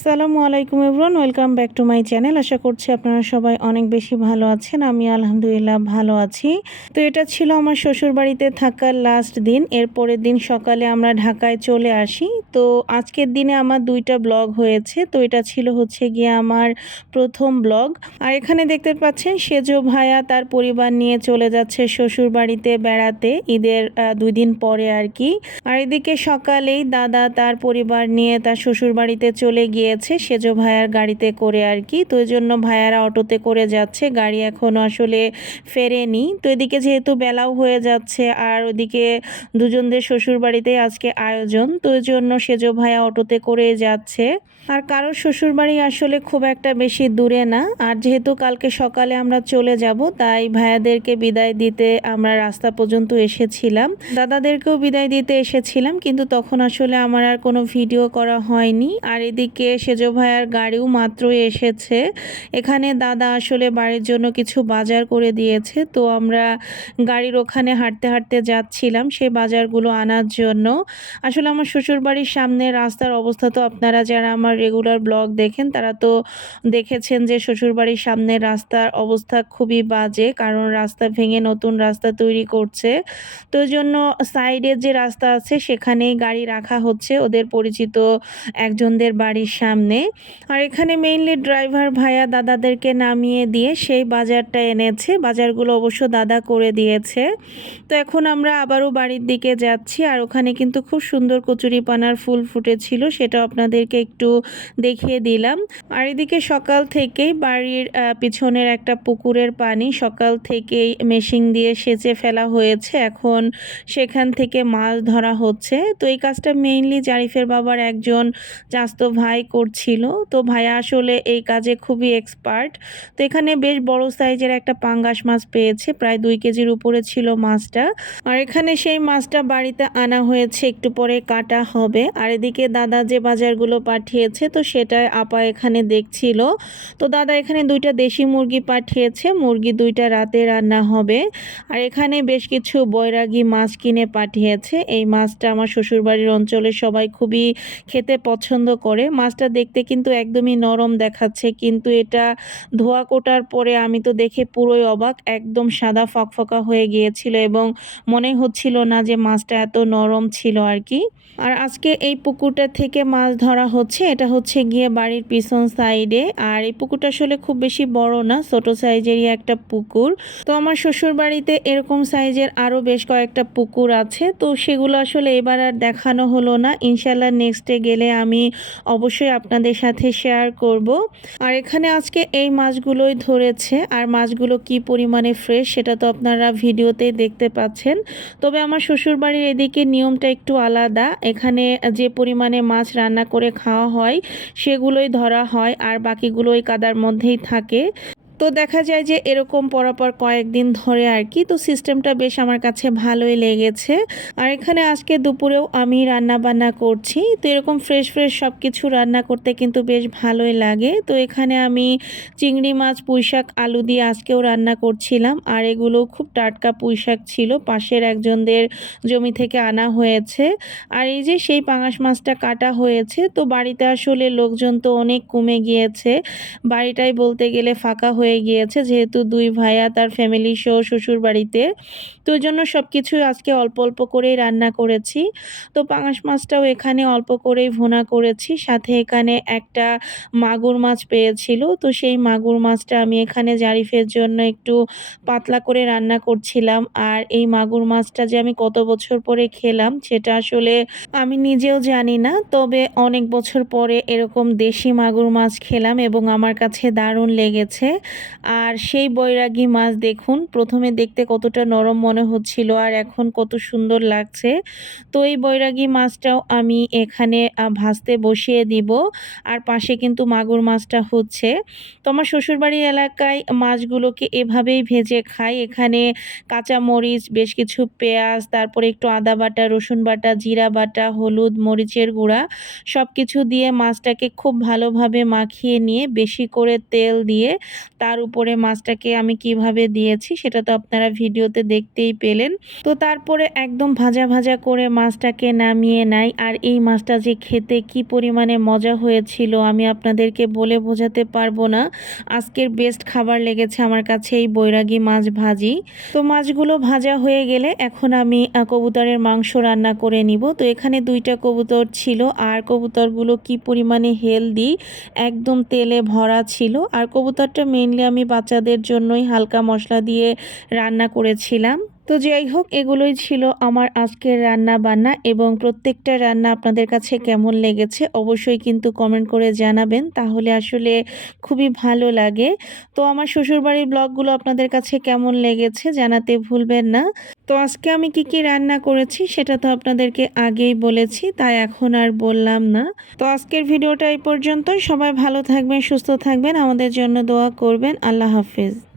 আসসালামু আলাইকুম everyone, welcome back to my channel. আশা করছি আপনারা সবাই অনেক বেশি ভালো আছেন। আমি আলহামদুলিল্লাহ ভালো আছি। তো এটা ছিল আমার শ্বশুর বাড়িতে থাকার লাস্ট দিন। এর পরের দিন সকালে আমরা ঢাকায় চলে আসি। তো আজকের দিনে আমার দুইটা ব্লগ হয়েছে। তো এটা ছিল হচ্ছে গিয়ে আমার প্রথম ব্লগ আর এখানে দেখতে পাচ্ছেন, সেজো ভাইয়া তার পরিবার নিয়ে চলে যাচ্ছে শ্বশুর বাড়িতে। বেড়াতে ঈদের দুই দিন পরে আর কি। আর এদিকে সকালেই দাদা তার পরিবার নিয়ে তার শ্বশুর বাড়িতে চলে গিয়েছে, সেজো ভাইয়ার গাড়িতে করে আর কি। তো জন্য ভাইয়ারা অটোতে করে যাচ্ছে, গাড়ি এখনও আসলে ফেরেনি। তো এদিকে যেহেতু বেলাও হয়ে যাচ্ছে, আর ওদিকে দুজনদের শ্বশুর বাড়িতে আজকে আয়োজন, তো জন্য সেজো ভাইয়া অটোতে করে যাচ্ছে। আর কারোর শ্বশুর বাড়ি আসলে খুব একটা বেশি দূরে না, আর যেহেতু কালকে সকালে আমরা চলে যাব, তাই ভাইয়াদেরকে বিদায় দিতে আমরা রাস্তা পর্যন্ত এসেছিলাম। দাদাদেরকেও বিদায় দিতে এসেছিলাম, কিন্তু তখন আসলে আমার আর কোনো ভিডিও করা হয়নি। আর এদিকে সেজো ভাইয়ার গাড়িও মাত্র এসেছে। এখানে দাদা আসলে বাড়ির জন্য কিছু বাজার করে দিয়েছে। তো আমরা গাড়ির ওখানে হাঁটতে হাঁটতে যাচ্ছিলাম সেই বাজারগুলো আনার জন্য। আসলে আমার শ্বশুর বাড়ির সামনে রাস্তার অবস্থা তো আপনারা যারা আমার রেগুলার ব্লগ দেখেন, তারা তো দেখেছেন যে শ্বশুর বাড়ির সামনে রাস্তার অবস্থা খুবই বাজে, কারণ রাস্তা ভেঙে নতুন রাস্তা তৈরি করছে। তো জন্য সাইডের যে রাস্তা আছে, সেখানেই গাড়ি রাখা হচ্ছে। ওদের পরিচিত একজনদের বাড়ির সামনে। আর এখানে মেইনলি ড্রাইভার ভাইয়া দাদাদেরকে নামিয়ে দিয়ে সেই বাজারটা এনেছে। বাজারগুলো অবশ্য দাদা করে দিয়েছে। তো এখন আমরা আবারও বাড়ির দিকে যাচ্ছি। আর ওখানে কিন্তু খুব সুন্দর কচুরিপানার ফুল ফুটেছিল সেটা আপনাদেরকে একটু দেখিয়ে দিলাম। আর এদিকে সকাল থেকেই বাড়ির পিছনের একটা পুকুরের পানি সকাল থেকেই মেশিন দিয়ে সেচে ফেলা হয়েছে। এখন সেখান থেকে মাছ ধরা হচ্ছে। তো এই কাজটা মেইনলি জারিফের বাবার একজন চাস্তো ভাই করছিল। তো ভাইয়া আসলে এই কাজে খুবই এক্সপার্ট তো এখানে বেশ বড় সাইজের একটা পাঙ্গাস মাছ পেয়েছে। প্রায় দুই কেজির উপরে ছিল মাছটা। আর এখানে সেই মাছটা বাড়িতে আনা হয়েছে, একটু পরে কাটা হবে। আর এদিকে দাদা যে বাজারগুলো পাঠিয়েছে, তো সেটাই আপা এখানে দেখছিল। তো দাদা এখানে দুইটা দেশি মুরগি পাঠিয়েছে, মুরগি দুইটা রাতে রান্না হবে। আর এখানে বেশ কিছু বৈরাগী মাছ কিনে পাঠিয়েছে। এই মাছটা আমার শ্বশুরবাড়ির অঞ্চলে সবাই খুবই খেতে পছন্দ করে। মাছটা দেখতে কিন্তু একদমই নরম দেখাচ্ছে। কিন্তু এটা ধোয়া কোটার পরে আমি তো দেখে পুরোই অবাক, একদম সাদা ফকফকা হয়ে গিয়েছিল এবং মনে হচ্ছিল না যে মাছটা এত নরম ছিল আর কি। আর আজকে এই পুকুরটা থেকে মাছ ধরা হচ্ছে, এটা হচ্ছে গিয়ে বাড়ির পিছন সাইডে। আর এই পুকুরটা আসলে খুব বেশি বড় না, ছোট সাইজেরই একটা পুকুর। তো আমার শ্বশুর বাড়িতে এরকম সাইজের আরও বেশ কয়েকটা পুকুর আছে। তো সেগুলো আসলে এবার আর দেখানো হলো না। ইনশাল্লাহ নেক্সটে গেলে আমি অবশ্যই আপনাদের সাথে শেয়ার করব। আর এখানে আজকে এই মাছগুলোই ধরেছে। আর মাছগুলো কি পরিমাণে ফ্রেশ সেটা তো আপনারা ভিডিওতে দেখতে পাচ্ছেন। তবে আমার শ্বশুরবাড়ির এদিকে নিয়মটা একটু আলাদা। এখানে যে পরিমাণে মাছ রান্না করে খাওয়া হয়, সেগুলোই ধরা হয়। আর বাকিগুলো ওই কাদার মধ্যেই থাকে। তো দেখা যায় যে এরকম পরপর কয়েকদিন ধরে আর কি, তো সিস্টেমটা বেশ আমার কাছে ভালোই লেগেছে। আর এখানে আজকে দুপুরেও আমি রান্না বান্না করছি, তো এরকম ফ্রেশ ফ্রেশ সব কিছু রান্না করতে কিন্তু বেশ ভালোই লাগে। তো এখানে আমি চিংড়ি মাছ, পুঁইশাক, আলু দিয়ে আজকেও রান্না করছিলাম। আর এগুলো খুব টাটকা পুঁইশাক ছিল, পাশের একজনদের জমি থেকে আনা হয়েছে। আর এই যে সেই পাঙাশ মাছটা কাটা হয়েছে, তো বাড়িতে আসলে লোকজন তো অনেক কমে গিয়েছে। বাড়িটাই বলতে গেলে ফাঁকা হয়ে গিয়েছে, যেহেতু দুই ভাইয়া তার ফ্যামিলি সহ শ্বশুর বাড়িতে। তো জন্য সব কিছু আজকে অল্প অল্প করেই রান্না করেছি। তো পাঙাশ মাছটাও এখানে অল্প করেই ভোনা করেছি। সাথে এখানে একটা মাগুর মাছ পেয়েছিল। তো সেই মাগুর মাছটা আমি এখানে জারিফের জন্য একটু পাতলা করে রান্না করছিলাম। আর এই মাগুর মাছটা যে আমি কত বছর পরে খেলাম, সেটা আসলে আমি নিজেও জানি না। তবে অনেক বছর পরে এরকম দেশি মাগুর মাছ খেলাম এবং আমার কাছে দারুণ লেগেছে। আর সেই বৈরাগী মাছ দেখুন, প্রথমে দেখতে কতটা নরম মনে হচ্ছিল আর এখন কত সুন্দর লাগছে। তো এই বৈরাগী মাছটাও আমি এখানে ভাজতে বসিয়ে দিব আর পাশে কিন্তু মাগুর মাছটা হচ্ছে। তো আমার শ্বশুরবাড়ির এলাকায় মাছগুলোকে এভাবেই ভেজে খাই। এখানে কাঁচা মরিচ বেশ কিছু পেঁয়াজ, তারপরে একটু আদা বাটা, রসুন বাটা, জিরা বাটা, হলুদ, মরিচের গুঁড়া সব কিছু দিয়ে মাছটাকে খুব ভালোভাবে মাখিয়ে নিয়ে, বেশি করে তেল দিয়ে তার উপরে মাছটাকে আমি কীভাবে দিয়েছি সেটা তো আপনারা ভিডিওতে দেখতেই পেলেন। তো তারপরে একদম ভাজা ভাজা করে মাছটাকে নামিয়ে নাই আর এই মাছটা যে খেতে কি পরিমাণে মজা হয়েছিল আমি আপনাদেরকে বলে বোঝাতে পারব না। আজকের বেস্ট খাবার লেগেছে আমার কাছে এই বৈরাগী মাছ ভাজি। তো মাছগুলো ভাজা হয়ে গেলে এখন আমি কবুতরের মাংস রান্না করে নিব। তো এখানে দুইটা কবুতর ছিল আর কবুতরগুলো কি পরিমাণে হেলদি একদম তেলে ভরা ছিল। আর কবুতরটা মেইনলি আমি বাচ্চাদের জন্যই হালকা মশলা দিয়ে রান্না করেছিলাম। তো যাই হোক, এগুলোই ছিল আমার আজকের রান্না বান্না এবং প্রত্যেকটা রান্না আপনাদের কাছে কেমন লেগেছে অবশ্যই কিন্তু কমেন্ট করে জানাবেন। তাহলে আসলে খুবই ভালো লাগে। তো আমার শ্বশুরবাড়ির ব্লগগুলো আপনাদের কাছে কেমন লেগেছে জানাতে ভুলবেন না। তো আজকে আমি কি কি রান্না করেছি সেটা তো আপনাদেরকে আগেই বলেছি, তাই এখন আর বললাম না। তো আজকের ভিডিওটা এই পর্যন্ত সবাই ভালো থাকবেন, সুস্থ থাকবেন। আমাদের জন্য দোয়া করবেন। আল্লাহ হাফিজ।